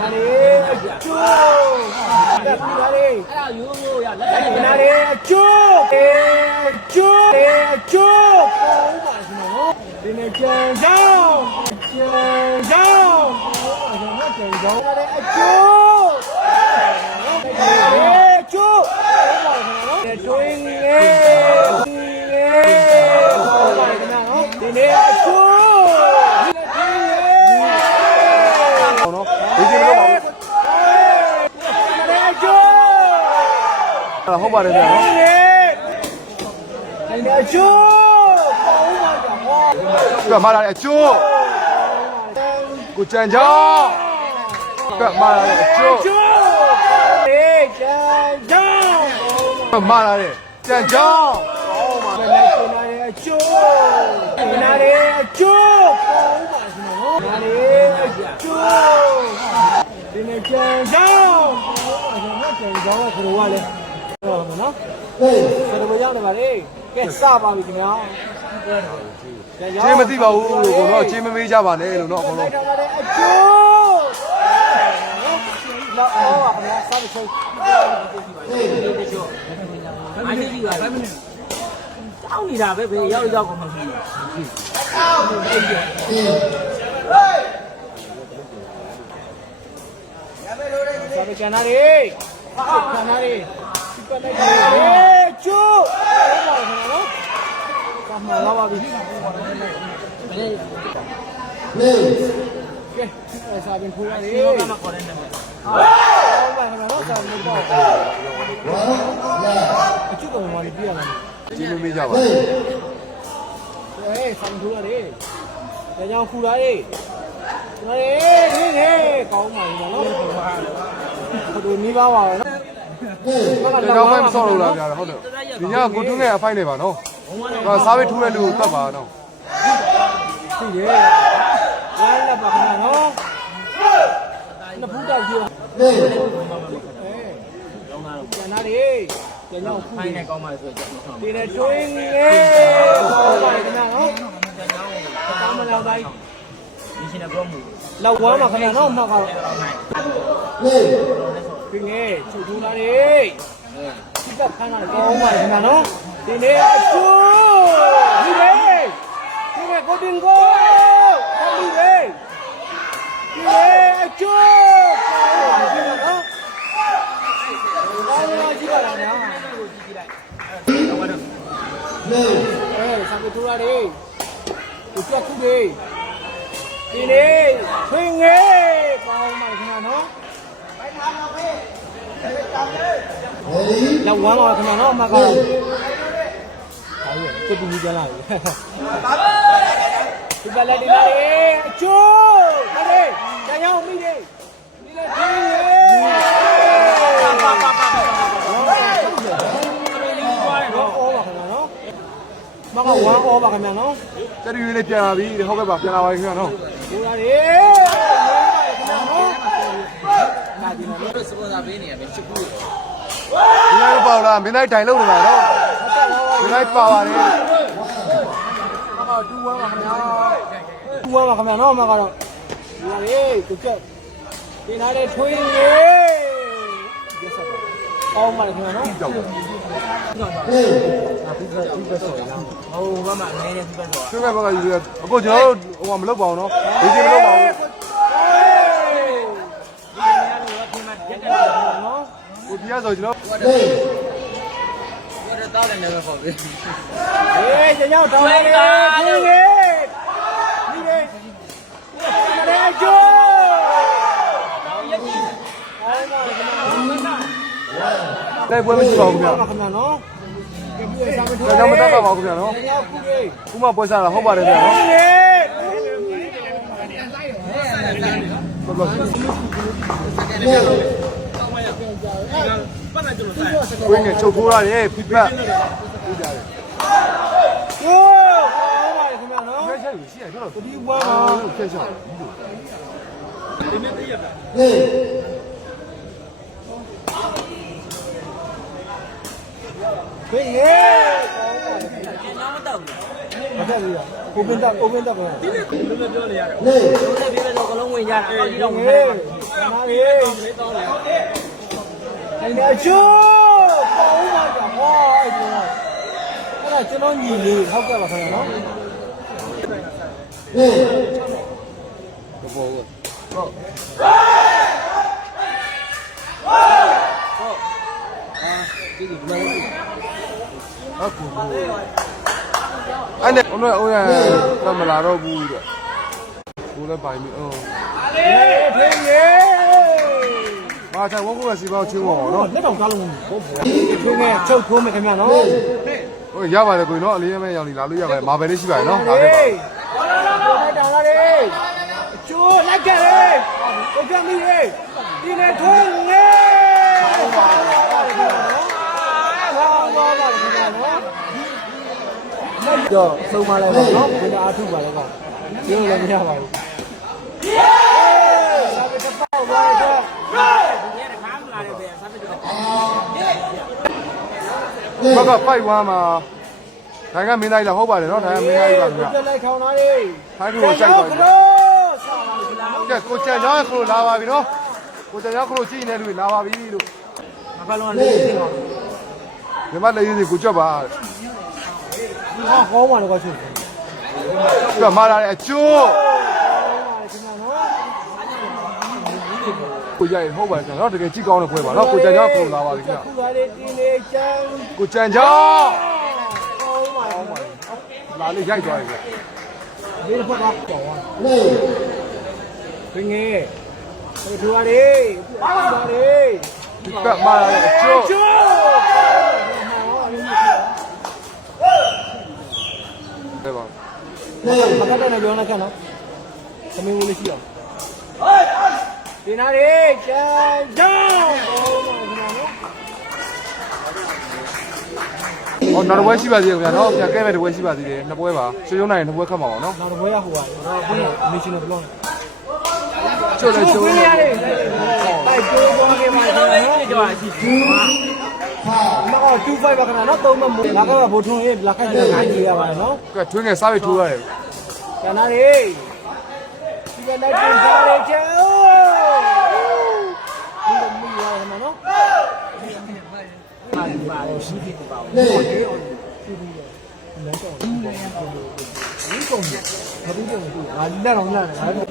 နာလေးအကျိုးတက်ပြီးသားလေးအဲ့ဒါရိုးရိုးရလက်အဲ့ဒီနာလေးအကျိုးအေးအကျိုးအေးအကျိုးပေါ်ဦးပါရှင်နော်ဒီနေ့ကျန်ဆောင်ကျန်ဆောင်ပေါ်ဦးပါရှင်နော်ကျန်ဆောင်နာလေးအကျိုးအေးအကျိုးပေါ်ဦးပါရှင်နော်တွင်းငယ်ငယ်ပေါ်ဦးပါရှင်နော်ဒီနေ့အကျိုးဒီနေ့ အောင်နော်ဒီကြည့်လို့ပါဘူး အကျိုး အဲ့ဒါ ဟုတ်ပါတယ်ဗျာနော်အချိုးပေါ့ဦးပါကြောဟောကမာလာအချိုးကိုကြံကြောင်းကမာလာအချိုးအချိုးအေးကြံကြောင်းကမာလာကြံကြောင်းဟောမာလာအချိုးနာလေအချိုးပေါ့ဦးပါနော်နာလေအချိုးဒီနေ့ကြံကြောင်းဘာမှကြံကြောင်းကခရောကလည်း တော့မှာနော်ဟေးဆယ်တော်ရောက်နေပါလေကဲစပါပြီခင်ဗျာချင်းမသိပါဘူးလို့ကိုတော့ချင်းမမေးကြပါနဲ့လို့တော့အကုန်လုံးအကျိုးလောက်အော်ပါခင်ဗျာစပါချိုးဟေးအားကြီးပါ5မိနစ်တောင်းနေတာပဲဘယ်ရောက်ရောက်ကုန်မှာပြီအော်ဟေးဟေးရမယ်လို့လေစပါချန်နာရီဟာချန်နာရီ ပတ်လိုက်တယ်ဟေးကျိုးဟုတ်ပါခင်ဗျာနော်ကမှလာပါပြီကဲစားပြီးဖူးရတယ်ဒီကမှခေါ်တဲ့နာမည်ဟုတ်ပါခင်ဗျာနော်စားပြီးပေါ့အကျိုးကမှမပြရမှာချင်းမမေးကြပါဟေးစားပြီးဖူးရတယ်ဒါကြောင့်ဖူးရတယ်ဟေးဒီဟေးကောင်းပါပြီနော်ဘယ်လိုနေပါပါနော် ဒီကောင်ပဲမဆော့လို့လားဗျာဟုတ်တယ်ဒီညကိုတူးနဲ့အဖိုက်နေပါနော်ဒါစားပြီးထူးတဲ့လူကိုတတ်ပါနော်ရှိတယ်။ဝိုင်းလက်ပါခဏနော်။နှစ်ဖူးတောက်ပြော။ဟေး။အဲ။ကျန်သားလေး။ကျန်တော့ဖူးဖိုင်းနေနဲ့ကောင်းပါဆိုတော့ကျွန်တော်ဒီနဲ့တွင်းငယ်။ဟောပါလေခဏနော်။တာမလောက်တိုင်းဒီရှင်ကဘရောမူလောက်ဝမ်းပါခဏနော်မှတ်ကောင်းဟိုင်း။ ဒီနဲ့ချုပ်ထူးသားလေး။ဒီကဖမ်းတာကောင်းပါလေခဏနော်။ဒီနဲ့အကျိုးဒီလေဒီနဲ့ကိုတင်ကိုကောင်းပြီလေဒီလေအကျိုးကောင်းပါလေနော်ကောင်းလာကြည့်ပါလားညာအဲဆံပတူရာလေးဒီချက်ခုလေးဒီလေးခွင်ငယ်ကောင်းပါခင်ဗျာနော် လောက်ဝမ်းပါခင်ဗျာနော်အမကတော့ဟာကြီးတက်ပြီးကြလာပြီဒီပါလက်ဒီလာလေးအချိုးဒါလေးကျန်ရအောင်မိတယ်ဒီလေးခွင်ငယ်ပါပါပါပါနော်အော်ပါခင်ဗျာနော်မကဝမ်းအော်ပါခင်ဗျာနော်ကျက်ရီလေးပြန်လာပြီဟုတ်ကဲ့ပါပြန်လာပါခင်ဗျာနော်ဘူလာရေခင်ဗျာနော် နာဒီနော်တို့စပွန်ဆာပေးနေရမယ်ချစ်ကူဒီလိုက်ပေါ့လားမင်းလိုက်တိုင်လို့နေတာနော်မင်းလိုက်ပါပါတယ်မကတူဝမ်းပါခင်ဗျာတူဝမ်းပါခင်ဗျာနော်မကတော့ဘူလာရေသူချက်တင်ထားတဲ့ထွေးရေရက်ဆက်ပါကောင်းပါလေခင်ဗျာနော်ကြောက်တယ်ဟိုဘက်မှာအနည်းနဲ့ပြတ်တော့ဆွေးမဲ့ဘက်ကယူရအခုကျွန်တော်တို့ဟိုမလုပ်ပါဘူးနော်ဒီကြည့်မလုပ်ပါဘူး ဒီနေရာလိုကပြင်မှာရက်တယ် နော် ကိုဒီ ရဆိုကျွန်တော်ဟိုတော့တောင်းတယ်လည်းပဲပေါ့ဗျအေးကြောင်တောင်းလေထွေးရေဒီလေဒီကျိုးအဲ့ဒါခင်ဗျာတိုက်ပွဲမရှိပါဘူးခင်ဗျာပါခင်ဗျာနော်ကြည့်ရစမ်းမထိုးဒါကြောင့်မတတ်ပါဘူးခင်ဗျာနော်ရောက်ခုလေးခုမှပွဲစားတာဟုတ်ပါတယ်ခင်ဗျာနော်လေဘယ်လို ဝင်းငယ်ချုပ်ထိုးရတယ်ဖိပတ်ဟိုးဟောပါခင်ဗျာနော်ဖက်ချက်ရှိရတယ်တော့ဒီဝမ်းပါဖက်ချက်ဖေးရေကျွန်တော်မတောက်ဘူးမတက်ဘူးလားကိုပင်တော့ကိုပင်တော့ပါတို့လည်းပြေးတဲ့တော့ကလုံးဝင်ကြတာအောက်ကြီးတော့ဝင်ဟေးကြတာနားရေ နေချိုးပေါဦးပါကြောဟောအဲ့ဒီအဲ့ဒါကျွန်တော်ညီလေးဟုတ်ကဲ့ပါခင်ဗျာနော်ဟုတ်ကူအဲ့နဲ့ဘုံတော့ဟိုရတော့မလာတော့ဘူးတဲ့ကိုလည်းပိုင်ပြီအော်အေးထင်း ရေမာချဝုတ်ကစီပေါင်းချင်းပေါ့နော်လက်တောင်ကားလုံးဟုတ်ပါဘူးထွင်းနဲ့ချုပ်ထိုးမယ်ခင်ဗျာနော်ဟိုရပါတယ်ကိုနော်အလေးမဲရောင်လီလာလို့ရပါတယ်မာဘယ်လေးရှိပါတယ်နော်ဒါဟေးလေးပါလိုက်တောင်လာလေကျိုးလိုက်ကြလေကိုကမီရေဒီနေ့ထွင်းလေဟာလာပါတယ်ခင်ဗျာနော်ဟာလာပါတယ်ခင်ဗျာနော်တော့ဆုံးမလိုက်ပါနော်ဘယ်အားထုပါလဲကောကျိုးလည်းမရပါဘူးဟေးလာပြီတော့ပါတော့ ဒီကခါမလာတဲ့ပဲစားပြီးတော့ ဘက်ကပိုက်ဝမ်းမှာဒါကမင်းသားကြီးလားဟုတ်ပါတယ်နော်ဒါကမင်းသားကြီးပါခင်ဗျာပြလိုက်ခေါင်းသားလေးထိုင်းကိုကြိုက်ပါကပြီလို့ဆောင်းလာပြီလားကဲကိုကြံကြောင်းခလို့လာပါပြီနော်ကိုကြံကြောင်းခလို့ကြည့်နေလူလာပါပြီလို့မဖလုံးလေးသိတော့ဒီမှာလည်းရည်စီကိုကြွပါဒီဟာကောင်းပါလေကွာချုပ်ကြွမာလာတဲ့အကျိုး ခင်ဗျာနော် ကိုကြိုက်ဟုတ်ပါတယ်ကျွန်တော်တကယ်ကြည့်ကောင်းတဲ့ပွဲပါနော်ကိုကြံကြောင်းခလို့လာပါပြီခင်ဗျာခုကလေးတင်းလေးချမ်းကိုကြံကြောင်းကောင်းပါကောင်းပါလာလေးရိုက်သွားပြီဗျာဒီဘက်ကကောင်းပါနေဘင်းငယ်ဟိုထူပါလေပါပါလေဒီကမာလာတဲ့အကျိုးကျိုးပဲပါမကတော့လည်းပြောနေခက်နော်သမီးလေးရှိအောင် ဒီနာလေးချမ်းကြောင်းကောင်းပါခင်ဗျာနော်ဟောနောက်တစ်ပွဲရှိပါသေးတယ်ခင်ဗျာနော်ပြန်ကဲမဲ့တစ်ပွဲရှိပါသေးတယ်နှစ်ပွဲပါရွှေရုံးနိုင်နှစ်ပွဲခတ်မှာပါနော်နောက်တော့ဘွဲရဟိုပါတော့ဘွဲမရှင်ဘလောင်းချို့လည်းချိုးဘွဲလို့ရတယ်အဲ့ကျိုးပေါ်နေမှာတော့နော်လည်းကြောက်ရှိတယ်မအော်25ပါခဏနော်သုံးမမို့လာကတော့ဘိုးထုံးရေးလာခိုက်တဲ့ငါးကြီးရပါတယ်နော်ကဲထွင်းငယ်စားပြီးထိုးရတယ်ကျန်တာလေဒီကနေ့တင်စားရချေအိုးဒီမီးရတယ်မနော် ပါပါရှိပြီပါဘူးလမ်းတော့ဒီကုန်ပြီဘာလို့လဲငါလက်တော့လာတယ်ငါတော့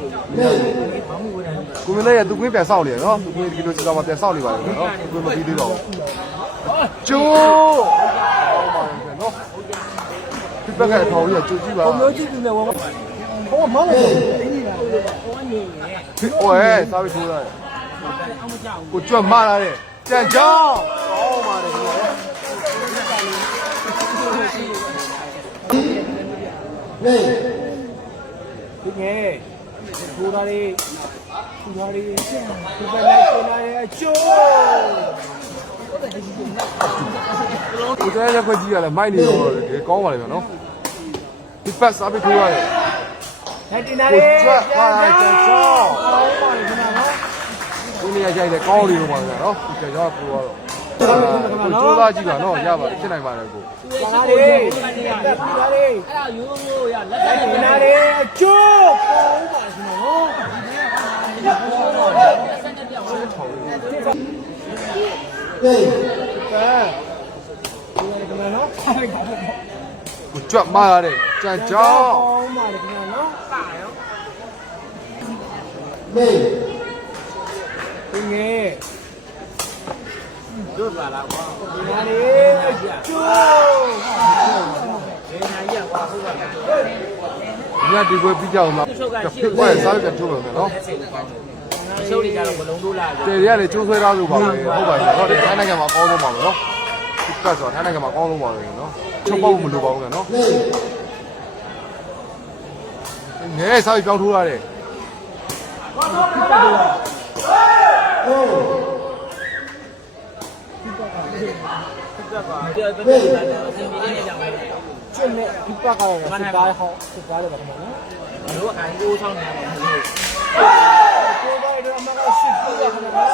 ကိုမင်းလေးကသူကွင်းပြန်ဆောက်နေရနော်သူကွင်းဒီလိုစီဆောင်မှာပြန်ဆောက်နေပါတယ်နော်သူကွင်းမပြီးသေးတော့ကျိုးဟောပါတယ်နော်ဒီဘက်ကအထောင်ကြီးကကျိုးကြည့်ပါဘုံမျိုးကြည့်ပြီးလဲဝါဟောမောင်းလို့အင်းကြီးလာဟောနေနေဟိုအဲစားပြီးထိုးရတယ်အောင်မကြောက်ကိုကြွတ်မလာတဲ့ကြံကြောင်းဟောပါတယ် ခင်ဗျာဒီငယ်ဘူရာလေးဘူရာလေးဒီကနေ့တင်လာတဲ့အချိုးကိုကျဲရက်ခွက်ကြီးကလည်းမိုက်နေတော့ဒီကောင်းပါလေဗျာနော်ဒီပတ်စားပြီးထိုးရတယ်နိုင်တင်လာလေးကိုကြွတ်ပါလိုက်ကြံကြောင်းဟောပါလေခင်ဗျာနော်ဒီနေရာကြိုက်တယ်ကောင်းနေတော့ပါဗျာနော်ဒီကြံကြောင်းကကိုကတော့ ကိုစူးစားကြည့်ပါနော်ရပါတယ်ဖြစ်နိုင်ပါတယ်ကိုကျန်တာလေးတက်ပြီလားလေးအဲ့ဒါရိုးရိုးရလက်သက်တင်လာလေးအချိုးပေါ်ပါရှင်နော်ဟေးကဲဒီရကမနော်ကိုကြွတ်မလာတဲ့ကြံကြောင်းပေါ်ပါလေခင်ဗျာနော်ပါရောဒီငယ် တို့ပါလားကွာတင်လာလေးအချိုးဘယ်နာကြီးကွာဟုတ်ပါလားညဒီပွဲပြီးကြအောင်လားဖြစ်ပွဲစားပြီးပြန်ထိုးမယ်နော်ရှုပ်နေကြတော့ဘလုံးတို့လာကြတယ်ရလေကျိုးဆွဲသားလို့ပါပဲဟုတ်ပါရဲ့ဟုတ်တယ်ထိုင်းနိုင်ငံမှာအကောင်းဆုံးပါပဲနော်ဒီကတ်ဆိုထိုင်းနိုင်ငံမှာအကောင်းဆုံးပါပဲနော်ချုပ်ပေါက်မလို့ပါဘူးနော်ငဲစားပြီးပြောင်းထိုးရတယ်တယ်ပြည့်တယ်အစင်ပြေနေ ကြပါလားကျွတ်နဲ့ဒီပတ်ကတော့စကားဟောစကားလည်းပါခင်ဗျာနော်တို့ကအိုင်ကိုချောင်းနေပါဘူးကိုယ်တော်တို့အမကရှစ်ပြရခင်ဗျာနော်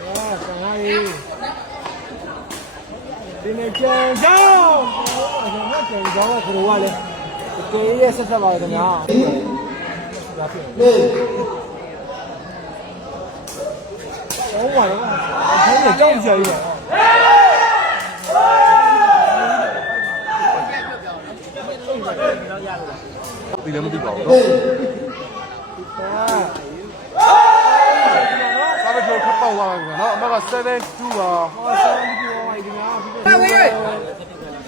အာဆန်ဟာရီဒီနေ့ ကျန်ဆောင်ကျွန်တော်ကျန်ဆောင်ကခရိုကလည်းတေးရဲ့ဆက်ဆက်ပါခင်ဗျာဒါဖြစ်ဟုတ်ပါရောဒီကြောက်ကြရည်ပါဒီလည်းမသိပါဘူးနော်စားပြီးတော့ခပ်ပေါက်သွားပါနော်အမက7 2ပါဟောဆောင်းပြီးတော့ဒီမှာဒီဝေး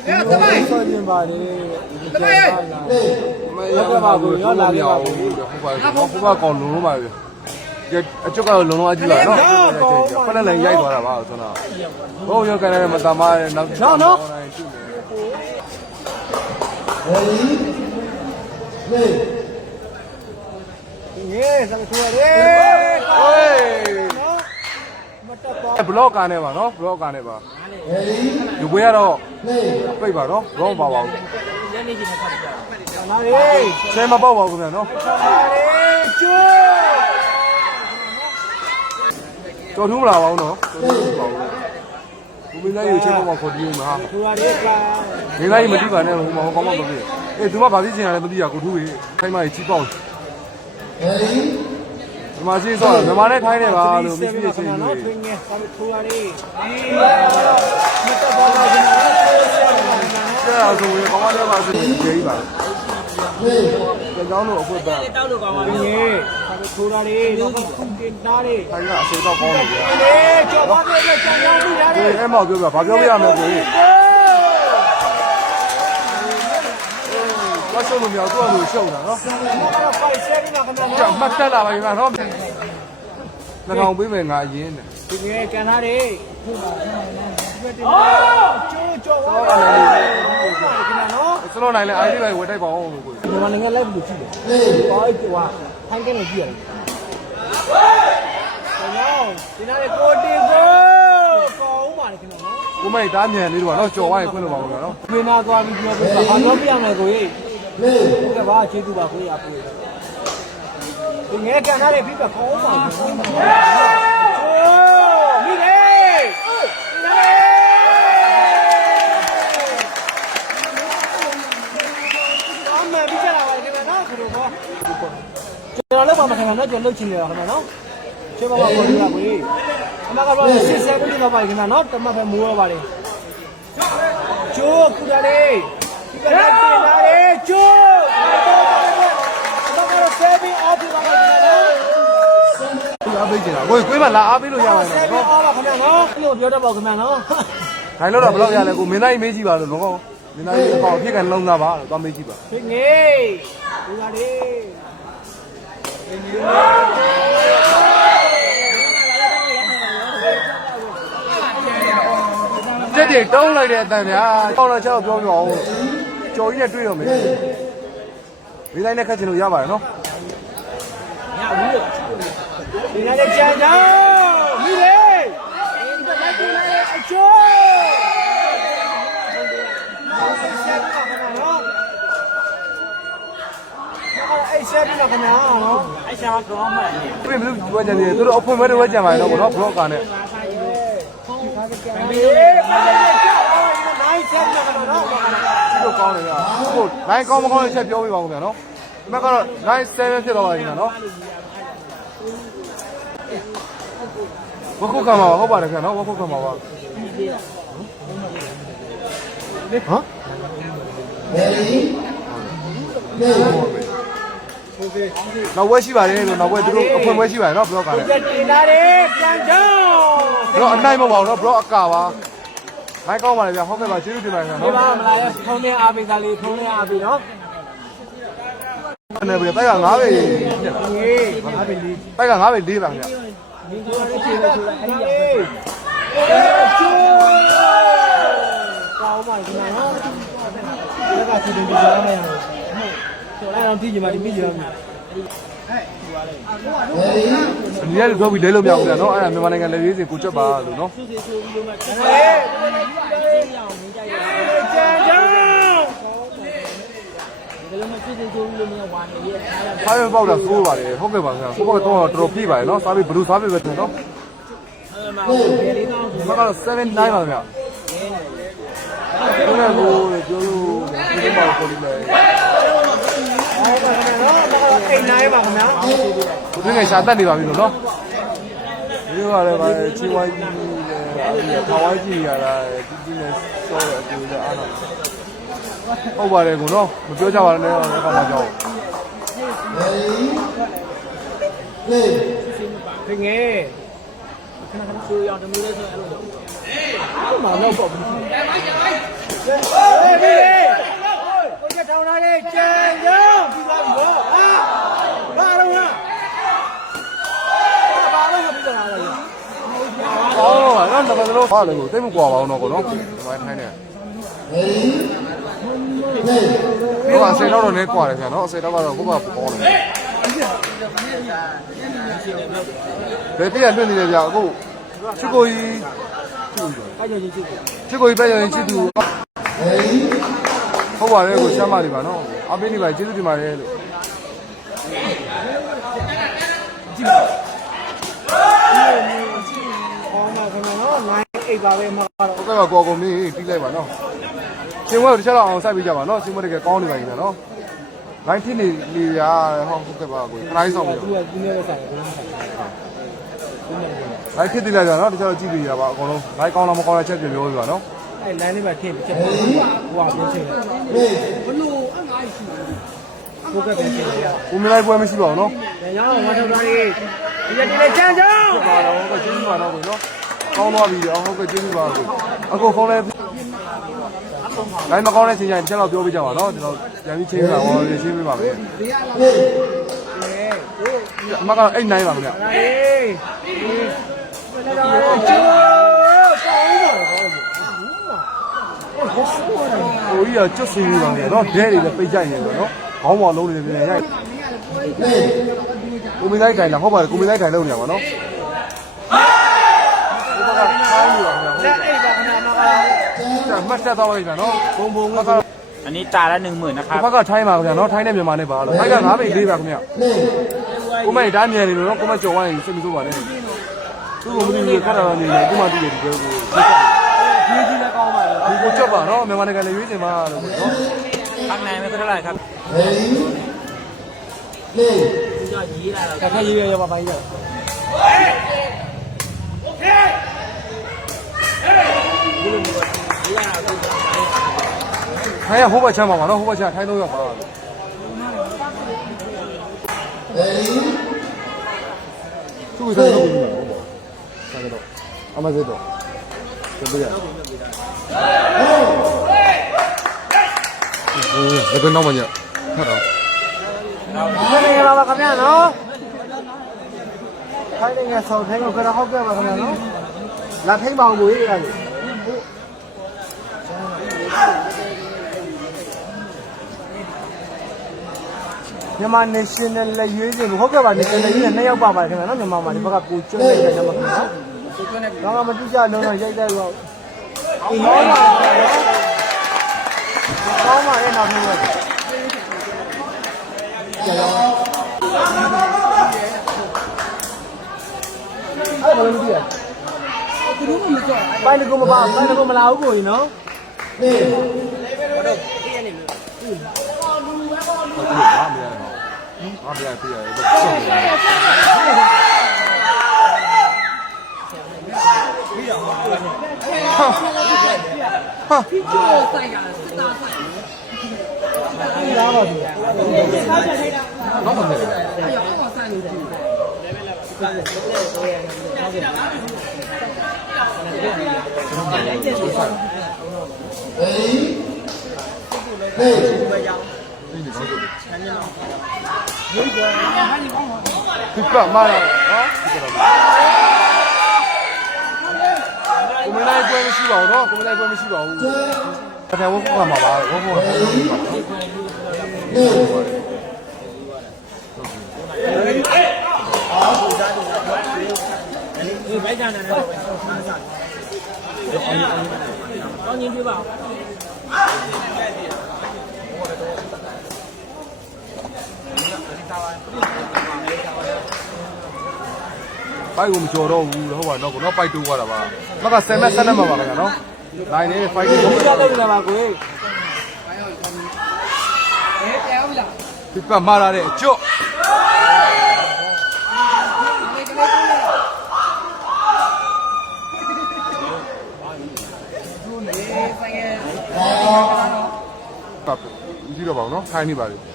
အဲသမိုင်းဆောင်းပြင်ပါလေသမိုင်းဟုတ်ကဲ့ပါဘူးရောလာပြပါဘူးဟုတ်ပါဘူးဟိုဘကောင်လုံးလုံးပါပဲ အကျုပ်ကတော့လုံးလုံးအကြည့်ပါနော်ဖက်လည်းရိုက်သွားတာပါဆိုတော့ဘုံရောကနေမတမားနောက်နော်နော်ငယ်စံခွေရဲဟေးနော်မတက်တော့ဘလော့ကာနဲ့ပါနော်ဘလော့ကာနဲ့ပါဒီဘွေကတော့ပြိတ်ပါနော်ရောင်းပါပါဘူးလက်နေချင်းနဲ့ဖတ်ကြနားရေးဆဲမပေါက်ပါဘူးခင်ဗျာနော် နားရေးကျိုး တော်ထူးမလာပါဘူးနော်တော်ထူးမလာပါဘူးဘူးမင်းသားကြီးချက်ပေါက်ခေါ်ပြီးမှာခွေရဲကမင်းသားကြီးမတိပါနဲ့ဟိုမှာဟောကောင်းမှမဖြစ်အေးသူမဘာဖြစ်ချင်ရလဲမသိရကိုထူးကြီးခိုင်းမကြီးချီပေါက်ဒီမှာရှင်းဆောမြန်မာနဲ့ထိုင်းနေပါလို့မရှိရချင်းနော်ကြီးထွေးငယ်ဆံခွေရဲမတက်တော့တော့ဒီမှာဆွေးဆက်နေတာနော်ကျဲအဆိုရင်ကောင်းမလေးပါဆိုရင်ကြေးပါ ကျောင်းတို့အဖွက်ပန်းတောက်လို့ကောင်းပါငပြီယ်ဆံခွေရဲတော့ခုကင်တားရဲထိုင်းကအစေတော့ကောင်းတယ်ဗျာလေကျော်ပါနဲ့ကြံကြောင်းပြီးရတယ်အေးအဲ့မောက်ပြောပြဘာပြောပြရမလဲကိုကြီးဝါရှုံလို့မြောက်တော့လို့ရှုံတာနော်ကတော့ဖိုက်ဆဲနေတာခဏကြောနော်က်မှတ်တက်လာပါပြီနော်နှကောင်ပေးမယ်ငါအရင်နဲ့ဒီငယ်ကန်သားတွေဟုတ်ပါဘူးကျိုးကျော်ဝါးတယ်ခဏနော် စလို့နိုင်လဲ ID ပဲဝယ်တိုက်ပါအောင်လို့ကိုကြီးဒီမှာငယ်လိုက်ဘူးကြည့်တယ်ဟေးဟိုဟာထိုင်းကနေကြည့်ရတယ်ကျောင်းဒီနားကိုတင်ကိုကောင်းပါလေခင်ဗျာနော်ကိုမိတ်တားမြန်လေးတော့နော်ကြော်ဝိုင်းခွင့်လို့ပါဘူးနော်ပြနာသွားပြီးပြောပြပါဘာပြောပြရမလဲကိုကြီးဟုတ်ကဲ့ပါကျေးဇူးပါကိုကြီးအပူဒီငယ်ကန်သားတွေပြီးတော့ကောင်းပါဘူးချိုးမိလေအမေပြီးကြလာပါခင်ဗျာနော်ခလို့ပေါ့ ကျွန်တော်လည်းပါမခင်ဗျာနော်ကျွန်တော်လှုပ်ချင်တယ်ခင်ဗျာနော်ချေပါပါကိုကြီးကကိုကြီးအမကတော့စစ်ဆက်ပြီးတော့ပါခင်ဗျာနော်တမတ်ပဲမိုးတော့ပါလေကျိုးခုတာလေးဒီကနေ့တင်လာတယ်ကျိုးအမကတော့ဆဲပြီးအော်ပြပါခင်ဗျာနော်အားပေးချင်တာကိုကြီးကိုင်းမလာအားပေးလို့ရပါဆဲမယ်ပြီးနော်အော်ပါခင်ဗျာနော်ဒီလိုပြောတတ်ပါခင်ဗျာနော်ခိုင်လို့တော့ဘယ်လောက်ရလဲကိုမင်းသားကြီးမေးကြည့်ပါလို့နော်မင်းသားကြီးအကောင်အဖြစ်ကန်လုံးသားပါလို့သွားမေးကြည့်ပါဒီငယ်ဒီလာလေး တက်တယ်တုံးလိုက်တဲ့အတန်ဗျာတောင်းတော့ချက်တော့ပြောပြအောင်ကြော်ကြီးနဲ့တွေ့တော့မယ်မင်းသားနဲ့ခတ်ချင်လို့ရပါတယ်နော်ညဘူးလို့ဒီလာလေးကြံကြမိလေဒီကနေ့တင်လာတဲ့အကျိုးဆက်ပါခင်ဗျာနော်အဲ့ဆက်ပြီးတော့ခင်ဗျာနော် အဲ့ ရှာကောင်းမှန်နေပြင်မလို့ဝက်ကြတယ်သူတို့အဖွင့်မဲ့တွေဝက်ကြပါတယ်နော်ဘောနော်ဘလော့ကာနဲ့ဒီပါလေကြောက်အောင်ဒီနိုင်ဆက်ပြီးတော့နော်ဒီလိုကောင်းတယ်ဗျာဟုတ်နိုင်ကောင်းမကောင်းချက်ပြောပြပါဦးဗျာနော်ဒီမှာကတော့နိုင်7ဖြစ်သွားပါပြီနော်ဝခုကမှာဟုတ်ပါတယ်ခင်ဗျာနော်ဝခုကမှာပါဟမ် နောက်ဝဲရှိပါတယ်လို့နောက်ဝဲသူတို့အဖွင့်ဝဲရှိပါတယ်နော်ဘလော့ကာနဲ့ဒီတင်လာတယ်ပြန်ကြောင်းဘလော့အနိုင်မပါဘူးနော်ဘလော့အကာပါနိုင်ကောင်းပါလေဗျာဟုတ်ကဲ့ပါကျေးဇူးတင်ပါတယ်ခင်ဒီဗျာပါနော်မလားရဲ့ဖုန်းနဲ့အားပေးကလေးဖုန်းနဲ့အားပေးနော်နေပြီတိုက်က9ပဲဟေးအားပေးလေးတိုက်က9ပဲ4ပါခင်ဗျာဒီလိုလေးပြေလို့ဆိုတာအဲ့ဒီအေးကျိုးကောင်းပါခင်ဗျာနော်ဒါကချီတင်ကြရမယ် ဆိုလိုက်တော့ကြည့်ကြမှာဒီပြီးကြမှာဒီရက်လို့ပြောပြီးလဲလို့မရဘူးဗျာနော်အဲ့ဒါမြန်မာနိုင်ငံလက်ရေးစင်ကိုကြွက်ပါလို့နော်ဟေးကြံကြောင်းဒီလိုမျိုးစစ်စစ်ဆိုးလို့မရဝါနေရဲ့အားရစားရပေါက်တာစိုးပါတယ်ဟုတ်ကဲ့ပါခင်ဗျာကိုဘကတော့တော်တော်ပြည့်ပါတယ်နော်စားပြီးဘလူးစားပြီးပဲတယ်နော်အဲ့မှာဘယ်လေးကောင်းဒီမှာကတော့7 9ပါခင်ဗျာဒီနေ့ကိုပြောလို့ဒီမှာပေါ်ပြီးလဲအဲ့ဒါကနော် အိမ်နိုင်ပါခင်ဗျာကိုတွင်းငယ်ရှာတက်နေပါပြီလို့နော်ဒီကလည်းပါချီဝိုင်းကြီးနဲ့ခါဝိုင်းကြီးရတာတီးတီးနဲ့စောတဲ့အတူလည်းအားတော့ဟုတ်ပါတယ်ကိုနော်မပြောကြပါနဲ့တော့လည်းကောင်းပါကြောင်းဒီငယ်ဆူရောင်တမျိုးလေးဆိုအဲ့လိုတော့အဲ့မှာတော့ပေါ့ဘူးဟေးဒီကိုကြထောင်းလာလေကျန်ရောပြီးသွားပြီရောဟာဘာတော့ဟာဘာလို့မပြီးတော့လာလဲ ။ အော်ငါနံပါတ်လုံးဟာလေကိုတိတ်မကွာပါဘူးတော့ကိုနော်။ဒီပိုင်းထိုင်းနေ။ဟိုကအစိတော့တော့လည်းကွာတယ်ဗျာနော်။အစိတော့ကတော့ကိုကပေါ်တယ်။ဘယ်ပြည့်လွတ်နေတယ်ဗျာအခုချစ်ကိုကြီးအဲ့ကြောင့်ချင်းချင်းချစ်ကိုကြီးပဲရင်ချစ်သူဟုတ်ပါလေကိုရှမ်းမနေပါနော်။အပေးနေပါကျေးဇူးတင်ပါတယ်လို့ဟောမှာခင်ဗျာနော်နိုင် အိတ်ပါပဲမှာတော့ဟုတ်ကဲ့ပါကိုအကုန်မင်းပြီးလိုက်ပါနော်။ရှင်ဝဲတစ်ချက်တော့အောင်စိုက်ပေးကြပါနော်။ရှင်ဝဲတကယ်ကောင်းနေပါရင်နော်။လိုင်းဖြစ်နေနေရဟောဟုတ်ကဲ့ပါကိုခရိုင်းဆောင်ပြီးသူကဒီနေ့ပဲဆိုင်တယ်လိုက်ဖြစ်သေးလားကြာနော်တခြားတော့ကြည့်ပြီးရပါအကုန်လုံးလိုက်ကောင်းတော့မကောင်းတဲ့ချက်ပြပြောပြပါနော်အဲ့လမ်းလေးမှာထည့်ပြီးချက်ပေါ့ဟိုကပြင်ချင်တယ်ဘလို့အငါ့ရှိဘုကပြင်ချင်ရဦးမလိုက်ပွဲမရှိပါဘူးနော်ညောင်းဝါထောက်သားလေးဒီရက်ဒီနေ့ချမ်းချမ်းပါတော့ဟုတ်ကဲ့ကျေးဇူးပါတော့ကိုနော် ကောင်းသွားပြီအောင်ဟုတ်ကဲ့ကျေးဇူးပါကိုအခုဖုန်းလဲလိုက်မကောင်းတဲ့ချိန်ကျရင်တစ်ချက်တော့ပြောပြကြပါနော်ကျွန်တော်ပြန်ပြီးချင်းပြပါဟောရှင်းပြပါမယ်အမကအိတ်နိုင်ပါခင်ဗျဟေးဒီနေ့တော့ကျိုးတောင်းပါတော့ဟိုကြီးကကျွတ်စီနေပါလေနော်ဒဲတွေလည်းပိတ်ကြိုက်နေတယ်နော်ခေါင်းပေါ်လုံးနေတယ်ပြန်ရိုက်ကိုမင်းလိုက်တိုင်လာဟုတ်ပါတယ်ကိုမင်းလိုက်တိုင်လုံးနေပါနော်ဟိုဘ က်ကခိုင်းနေပါခင်ဗျ လက်အိတ်ပါခဏမှာက မှတ်တက်သွားပါပြီဗျာနော်ဘုံဘုံက အနည်းတာละ10,000นะครับ ဘက်ကထိုင်းပါခင်ဗျာနော်ထိုင်းနဲ့မြန်မာနဲ့ပါလို့ထိုင်းက9ပိတ်4ပါခင်ဗျာကိုမေဒါမြန်နေလို့နော်ကိုမကျော်ဝိုင်းစိတ်မဆိုးပါနဲ့သူ့ကိုမသိဘူးခက်တာတော့နေတယ်ကိုမသိတယ်ဒီဘက်ကို ကြီးကြီးလည်းကောင်းပါလေ ဒီကိုကြော့ပါနော်မြန်မာနိုင်ငံလည်းရွေးချင်ပါလို့နော် ข้างในไม่เท่าไหร่ครับจะยีလာတော့ ခက်ခဲရေးရရပါပါကြီးရ ထိုင်းကဟိုဘက်ချမ်းပါပါနော်ဟိုဘက်ချမ်းထိုင်းတော့ရောက်ပါလို့သူ့ကိုဆိုင်တော့ဘူးနော်ဆိုင်တော့အမစေတော့ကျေးဇူးရဟိုဘယ်တော့မှညဟတ်တော့ဒီနေ့လာပါခင်ဗျာနော်ခိုင်းနေငါဆောင်းထိုင်းကိုခရဟောက်ခဲ့ပါခင်ဗျာနော် လာထိမ့်ပါအောင်ကိုရေးရတယ်မြန်မာ national လည်းရွေးချင်ဘူးဟုတ်ကဲ့ပါ national ရွေးရင်နှစ်ယောက်ပါပါခင်ဗျာနော်မြန်မာမှာဒီဘက်ကကိုကျွတ်နေတဲ့နံပါတ်ခင်ဗျာတော့မတိကျလုံးတော့ရိုက်တဲ့တော့ဒီဟောပါကောင်းပါရဲ့နောက်ဆုံးပဲအဲ့ဒါလည်းမသိရသူ တို့ကမကြောက်ပိုင်းကမပါပိုင်းကမလာဘူးကိုကြီးနော်ဘာမရဘူးဘာမရပြရတယ်တော့မနေဘူး ဒီကမာလာနော်ကိုမလိုက်ပွဲမရှိပါဘူးနော်ကိုမလိုက်ပွဲမရှိပါဘူးအထဲဝတ်ကမှာပါဝတ်ဖို့ပါဒီ ဘိုက်ကြနေတယ်တော့ကောင်းကြီးပြပါဦးပိုက်ကိုမကြော်တော့ဘူးဟုတ်ပါတော့ကိုတော့ပိုက်တိုးသွားတာပါမက10မက်7နဲ့မှာပါခင်ဗျာနော်လိုင်းနေ fighting ကိုဒီကလည်းလာပါကိုကြီးဒီကမာလာတဲ့အကျွတ် ည့်တော့ပါအောင်နော်ထိုင်းနေပါလေဟဲ့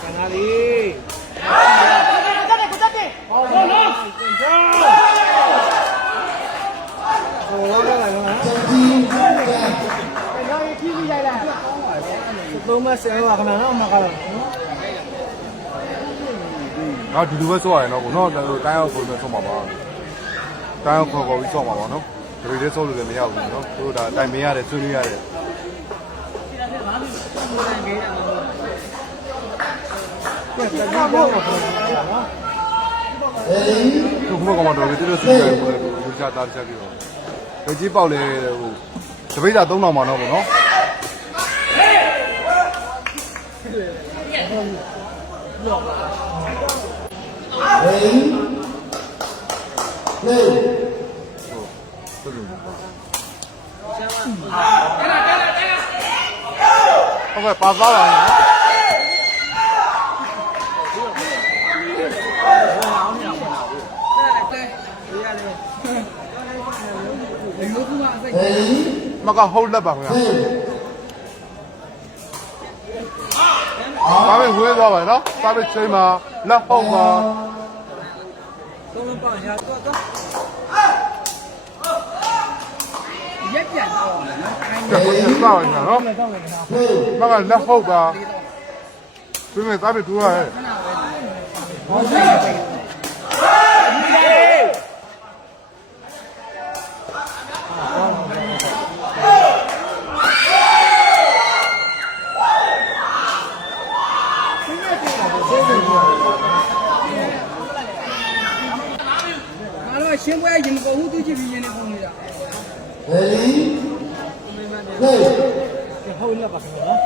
ခဏလေးဟောနော်ဟိုတော့လာတော့သုံးမဆဲပါခဏနော်မကတော့နော်ဒီလိုပဲဆော့ရတယ်နော်ကိုနော်တိုင်းအောင်ပုံစံဆော့မှာပါတိုင်းအောင်ခေါ်ခေါ်ပြီးဆော့မှာပါနော် ဒီလိုလေးဆော့လို့လည်းမရဘူးနော်တို့ဒါတိုင်မင်းရတယ်ဆွေးနွေးရတယ်ပြတ်တယ်ဘာလို့လဲနော်သူကမှတော့ဒီလိုဆွေးနွေးရတယ်ကိုလူချတာချက်ပြီးတော့ဒီကြီးပေါက်လေဟိုတပိတ်တာ3000မှာတော့ပေါ့နော်ဟု တ်ကဲ့ပါသွားပါနော်မကဟုတ်လက်ပါခင်ဗျာဒါပဲဝေးသွားပါနော်ဒါပဲချိန်မှာလက်ဟုတ်မှာသုံးလုံးပေါင်ရတော့တော့ က်ပြန်တော့နော်ခိုင်းကျက်ကိုကျက်ပါခင်ဗျာနော်လည်းတော့လည်းခဏမကလက်ဟုတ်ပါပြင်းမဲ့ဒါပဲတူရဟဲ့ငါတို့ရှင်းပွဲရင်မကုန်ဘူးသူကြည့်ပြီးရင်နေကု fucking enough.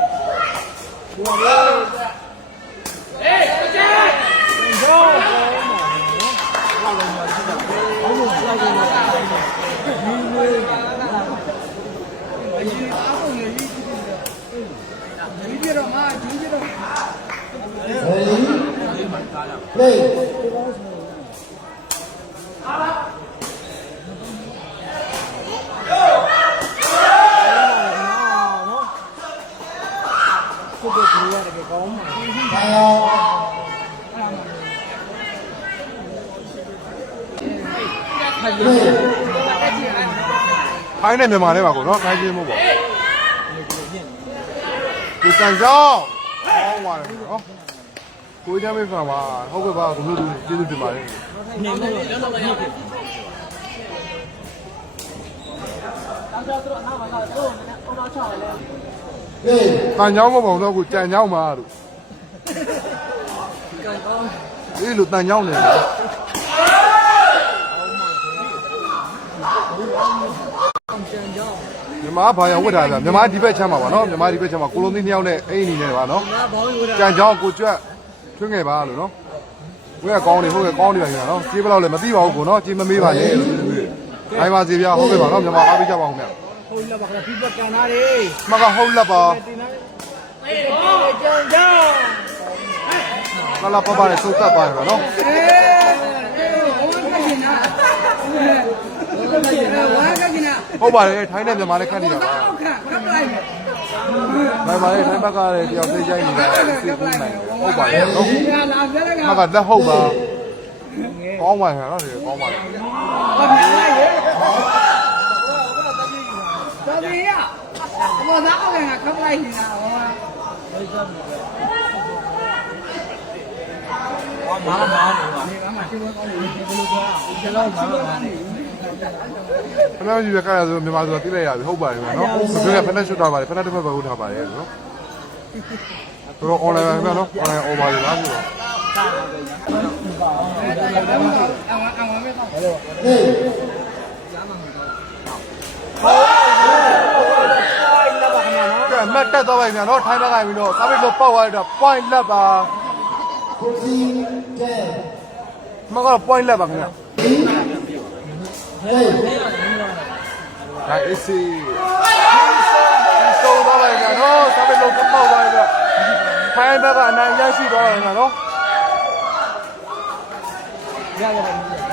ကိုကိုပြရတယ်ကောင်းမှာခိုင်းနေမြန်မာထဲမှာကိုနော်ခိုင်းချင်းမို့ပေါ့ဒီတန်ကြောင်းဟောပါတယ်နော်ကိုကြမ်းမေးဖန်ပါဟုတ်ကဲ့ပါဘုလို့သူကျေးဇူးတင်ပါတယ်နေလို့တော့တော့ရ ပြီတန်ကြောင်းမပေါ့တော့ကိုကြံကြောင်းပါလို့ကံကောင်းအေးလို့တန်ကြောင်းနေတယ်မြန်မာဘာရောဝတ်ထားလဲမြန်မာဒီဘက်ချမ်းပါပါနော်မြန်မာဒီဘက်ချမ်းပါကိုလိုနီးနှစ်ယောက်နဲ့အဲ့ဒီနေနေပါနော်ငါဘောင်းယူတာကြံကြောင်းကိုကြွက်ထွင်းငယ်ပါလို့နော်ဝဲကောင်းနေဟုတ်ကဲ့ကောင်းနေပါခင်ဗျာနော်ကြေးဘယ်လောက်လဲမသိပါဘူးကိုနော်ကြေးမမေးပါနဲ့လို့ပြောတယ်နိုင်ပါစေဗျာဟုတ်ကဲ့ပါနော်မြန်မာအားပေးကြပါဦးခင်ဗျာ ဟုတ်လည်းပါခင်ဗျာပြပတ်ကန်သားတွေမကဟုတ်လက်ပါတင်နေအေးကျောင်းကျောင်းကလာပပါနဲ့စုပ်သက်ပါတယ်ဗျာနော်အေးဟိုကကင်နာဟိုကကင်နာဝါကကင်နာဟုတ်ပါတယ်ထိုင်းနဲ့မြန်မာနဲ့ခတ်နေတာပါအောက်ခခပ်လိုက်မယ်နိုင်ပါလေထိုင်းဘက်ကလည်းတယောက်သိကြိုက်နေတာသိကူးနိုင်တယ်ဟုတ်ပါတယ်နော်ဒီကလာပြတဲ့ကမကလက်ဟုတ်ပါကောင်းပါခင်ဗျာနော်ဒီကောင်းပါလေဘာမြင်လိုက်ရဲ့ တော်ပြီရဘောသားအောက်ကခပ်လိုက်နေတာဟောမာမာနေပါဒီကမှဒီဘောကောင်းနေဘယ်လိုကြောဒီလောက်မာမာနေခဏယူရကြရဆိုမြန်မာဆိုတာသိလိုက်ရပြီဟုတ်ပါတယ်ခင်ဗျာနော်ဒီကဖက်နဲ့ရှုတာပါတယ်ဖက်နဲ့တစ်ဖက်ပဲဟုတ်ထားပါတယ်နော်တော့ online ပဲနော် online over လေလားဆိုတော့အဝအဝမဲတော့ ကဲမတ်တက်တော့ပါခင်ဗျာနော်ထိုင်းဘက်ကပြီးတော့စာပေလို့ပောက်သွားတော့ point လက်ပါမကတော့ point လက်ပါခင်ဗျာဒါ AC ဆိုတော့ပါခင်ဗျာနော်စာပေလို့ပောက်သွားတော့ထိုင်းဘက်ကအနိုင်ရရှိတော့တယ်ခင်ဗျာနော်ရရတယ်